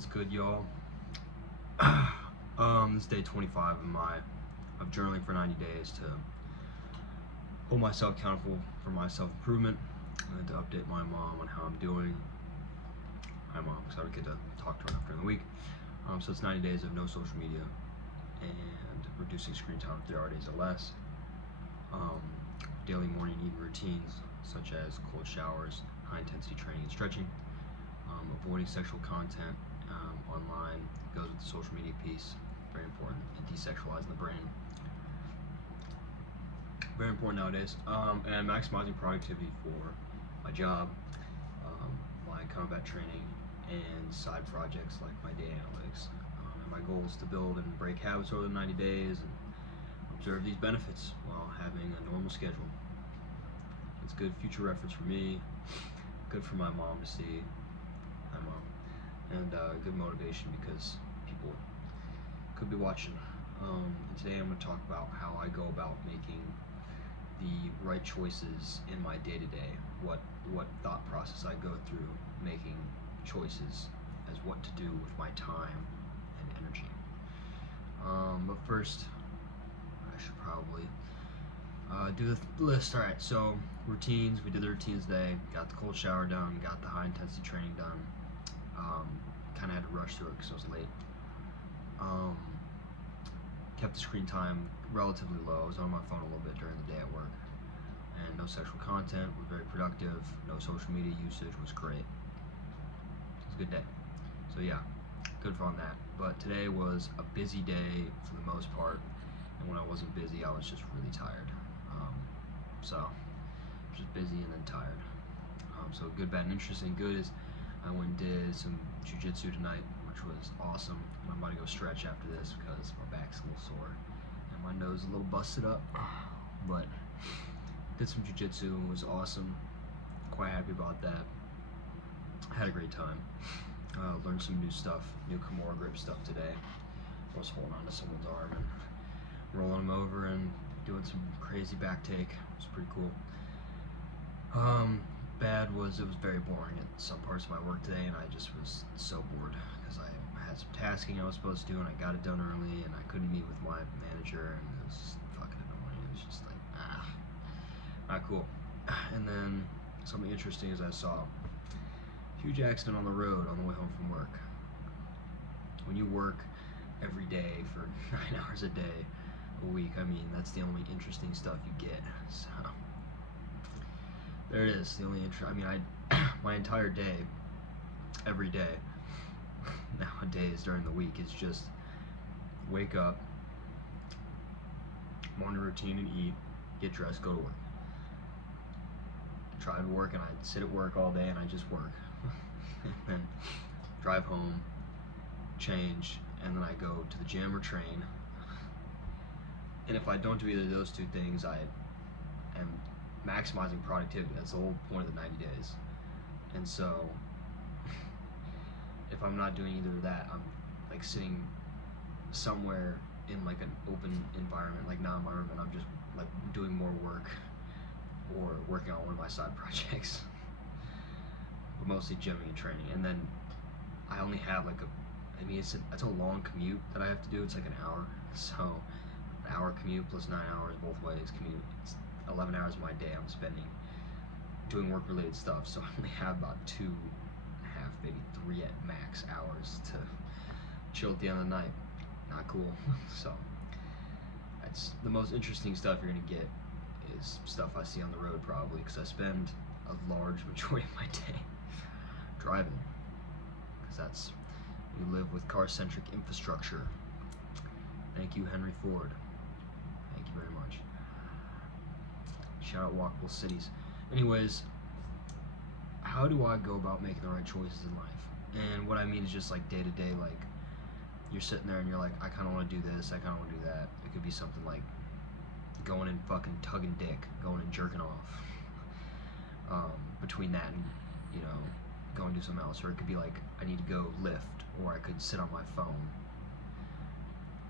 What's good, y'all? This is day 25 of journaling for 90 days to hold myself accountable for my self-improvement and to update my mom on how I'm doing. Hi, Mom, because I would get to talk to her after the week. So it's 90 days of no social media and reducing screen time to 3 hour days or less. Daily morning eating routines such as cold showers, high-intensity training and stretching. Avoiding sexual content online goes with the social media piece, very important, and desexualizing the brain, very important nowadays. And maximizing productivity for my job, my combat training, and side projects like my data analytics. And my goal is to build and break habits over the 90 days and observe these benefits while having a normal schedule. It's good future reference for me, good for my mom to see. Hi, Mom. And good motivation because people could be watching. And today I'm going to talk about how I go about making the right choices in my day-to-day, what thought process I go through making choices as what to do with my time and energy. But first, I should probably do the list. Alright, so routines, we did the routines today, got the cold shower done, got the high intensity training done. Kind of had to rush through it because I was late. Kept the screen time relatively low. I was on my phone a little bit during the day at work. And no sexual content, was very productive. No social media usage, was great. It was a good day. So yeah, good on that. But today was a busy day for the most part. And when I wasn't busy, I was just really tired. So, just busy and then tired. So good, bad, and interesting. Good is I went and did some jiu-jitsu tonight, which was awesome. I'm about to go stretch after this because my back's a little sore and my nose is a little busted up. But did some jiu-jitsu, it was awesome. Quite happy about that. Had a great time. Learned some new stuff, new Kimura grip stuff today. I was holding on to someone's arm and rolling them over and doing some crazy back take. It was pretty cool. Bad was it was very boring at some parts of my work today, and I just was so bored because I had some tasking I was supposed to do and I got it done early, and I couldn't meet with my manager, and it was fucking annoying. It was just like not cool. And then something interesting is I saw a huge accident on the road on the way home from work. When you work every day for 9 hours a day a week, I mean, that's the only interesting stuff you get. So there it is, the only I mean, my entire day, every day, nowadays during the week, is just wake up, morning routine and eat, get dressed, go to work. Try to work, and I sit at work all day and I just work. And then drive home, change, and then I go to the gym or train. And if I don't do either of those two things, I am maximizing productivity. That's the whole point of the 90 days. And so if I'm not doing either of that, I'm like sitting somewhere in like an open environment, like not in my room, and I'm just like doing more work or working on one of my side projects. But mostly gymming and training. And then I only have like it's a long commute that I have to do. It's like an hour. So an hour commute plus 9 hours both ways commute. It's 11 hours of my day I'm spending doing work related stuff, so I only have about 2.5, maybe 3 at max hours to chill at the end of the night. Not cool. So that's the most interesting stuff you're gonna get is stuff I see on the road, probably because I spend a large majority of my day driving, because we live with car-centric infrastructure. Thank you, Henry Ford. Thank you very much. Shout out walkable cities. Anyways, how do I go about making the right choices in life? And what I mean is just like day to day, like you're sitting there and you're like, I kind of want to do this, I kind of want to do that. It could be something like going and fucking tugging dick, going and jerking off. Between that and, you know, go and do something else. Or it could be like, I need to go lift, or I could sit on my phone.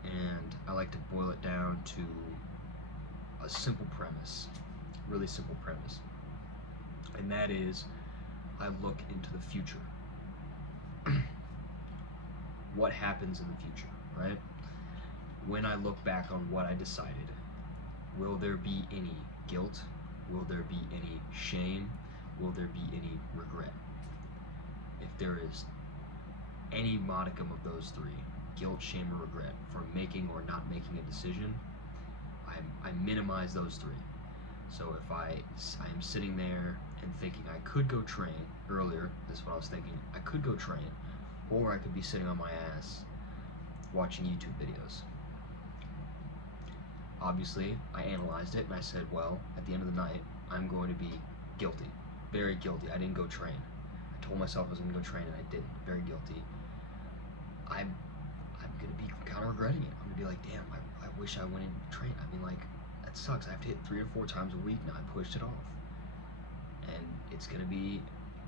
And I like to boil it down to a simple premise, really simple premise. And that is, I look into the future. what happens in the future, right? When I look back on what I decided, will there be any guilt? Will there be any shame? Will there be any regret? If there is any modicum of those three, guilt, shame, or regret, for making or not making a decision, I minimize those three. So if I am sitting there and thinking I could go train earlier, that's what I was thinking, I could go train, or I could be sitting on my ass watching YouTube videos. Obviously, I analyzed it and I said, well, at the end of the night, I'm going to be guilty, very guilty. I didn't go train. I told myself I was going to go train and I didn't. Very guilty. I'm going to be kind of regretting it. I'm going to be like, damn, I wish I went and trained. I mean, like, that sucks. I have to hit 3 or 4 times a week now. I pushed it off. And it's going to be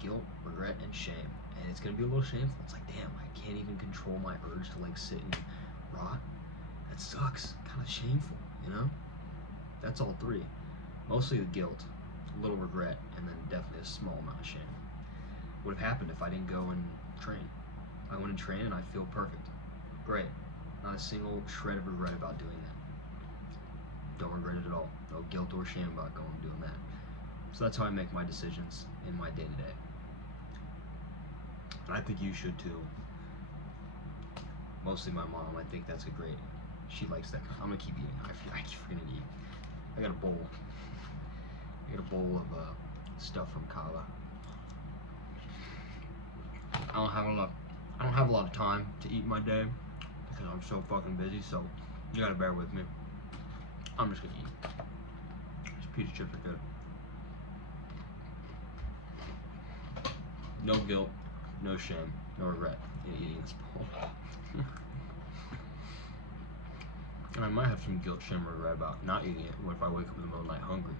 guilt, regret, and shame. And it's going to be a little shameful. It's like, damn, I can't even control my urge to, like, sit and rot. That sucks. Kind of shameful, you know? That's all three. Mostly the guilt, a little regret, and then definitely a small amount of shame. What would have happened if I didn't go and train? I went and trained and I feel perfect. Great. Not a single shred of regret about doing that. Don't regret it at all. No guilt or shame about going and doing that. So that's how I make my decisions in my day-to-day. And I think you should too. Mostly my mom. I think that's a great... She likes that. I'm gonna keep eating. I keep forgetting to eat. I got a bowl. I got a bowl of stuff from Kava. I don't have a lot of time to eat in my day because I'm so fucking busy, so you gotta bear with me. I'm just gonna eat. These pizza chips are good. No guilt, no shame, no regret in eating this bowl. And I might have some guilt, shame, or regret about not eating it. What if I wake up in the middle of the night hungry?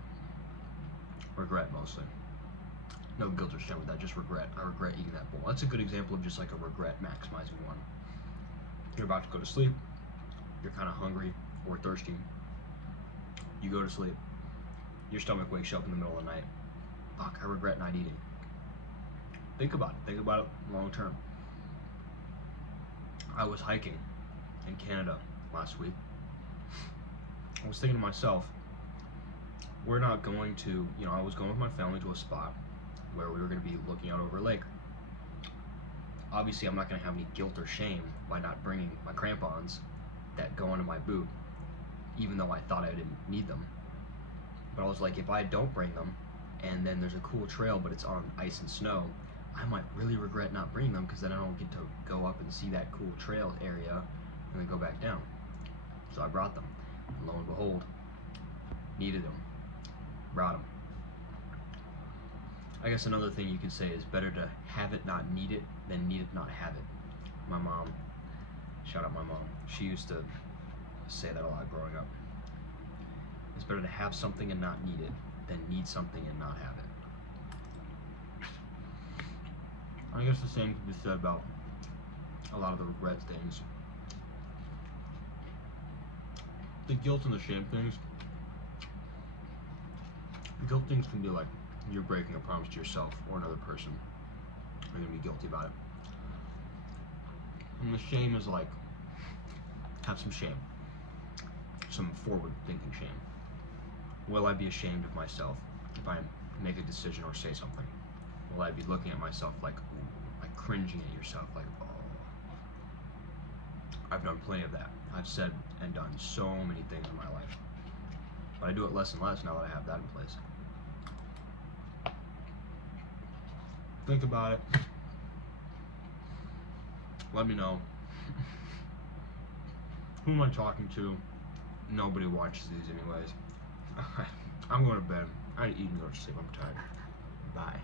Regret mostly. No guilt or shame with that, just regret. I regret eating that bowl. That's a good example of just like a regret maximizing one. You're about to go to sleep, you're kind of hungry or thirsty, you go to sleep, your stomach wakes you up in the middle of the night. Fuck, I regret not eating. Think about it long term. I was hiking in Canada last week. I was thinking to myself, we're not going to, I was going with my family to a spot where we were going to be looking out over a lake. Obviously, I'm not going to have any guilt or shame by not bringing my crampons that go onto my boot, even though I thought I didn't need them. But I was like, if I don't bring them, and then there's a cool trail, but it's on ice and snow, I might really regret not bringing them because then I don't get to go up and see that cool trail area and then go back down. So I brought them. And lo and behold, needed them. Brought them. I guess another thing you could say is better to have it not need it than need it not have it. My mom, shout out my mom, she used to say that a lot growing up. It's better to have something and not need it than need something and not have it. I guess the same could be said about a lot of the regret things. The guilt and the shame things. The guilt things can be like you're breaking a promise to yourself or another person. You're gonna be guilty about it. And the shame is like, have some shame. Some forward-thinking shame. Will I be ashamed of myself if I make a decision or say something? Will I be looking at myself like, ooh, like cringing at yourself, like, oh. I've done plenty of that. I've said and done so many things in my life. But I do it less and less now that I have that in place. Think about it. Let me know. Who am I talking to? Nobody watches these anyways. I'm going to bed. I eat and go to sleep. I'm tired. Bye.